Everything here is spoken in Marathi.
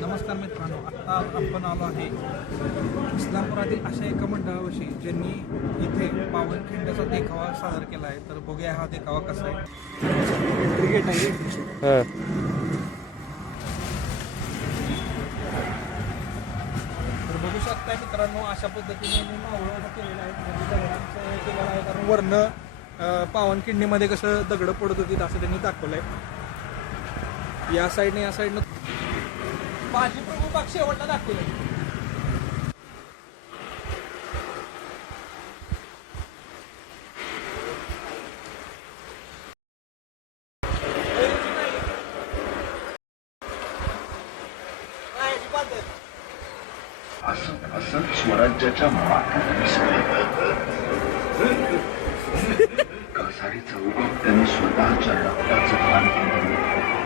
नमस्कार मित्रांनो, आत्ता आपण आलो आहे इस्लामपुरातील अशा एका मंडळाविषयी ज्यांनी इथे पावनखिंडचा देखावा सादर केला आहे. तर बघूया हा देखावा कसा आहे. क्रिकेट आहे. तर बघू शकता मित्रांनो, अशा पद्धतीने मी मावळं केलेलं आहे, म्हणजे दगडांचं हे केलेलं आहे. कारण वरनं पावनखिंडीमध्ये कसं दगडं पडत होती असं त्यांनी दाखवलंय. या साईडनं बाजी प्रभू पक्ष शेवटला दाखवलं. असं स्वराज्याच्या कासारीचं उगम त्यांनी स्वतःच्या रक्ताचं पान केलं.